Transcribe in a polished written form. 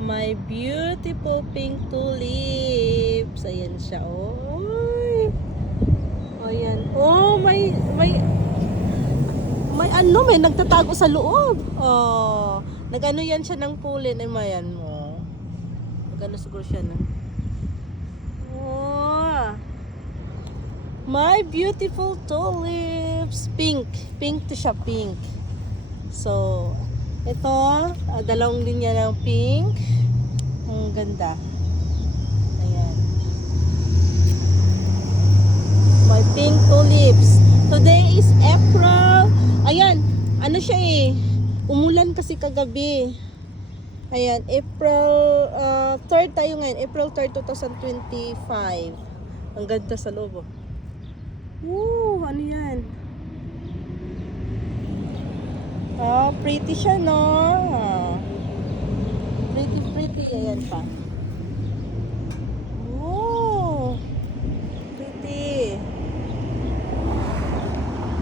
My beautiful pink tulips. Ayan siya. Oy. Ayan. Oh, may ano, may nagtatago sa loob. Oh. Nagano yan siya ng pulin. Ay, mayan mo. Nagano siguro siya na. Oh. My beautiful tulips. Pink. Pink to siya, pink. So, ito, dalawang linya ng pink. Ang ganda. Ayan. My pink tulips. Today is April. Ayan, ano siya eh. Umulan kasi kagabi. Ayan, April 3rd tayo ngayon. April 3rd, 2025. Ang ganda sa loob. Woo, ano yan? Oh, pretty siya, no? Pretty. Ayan pa.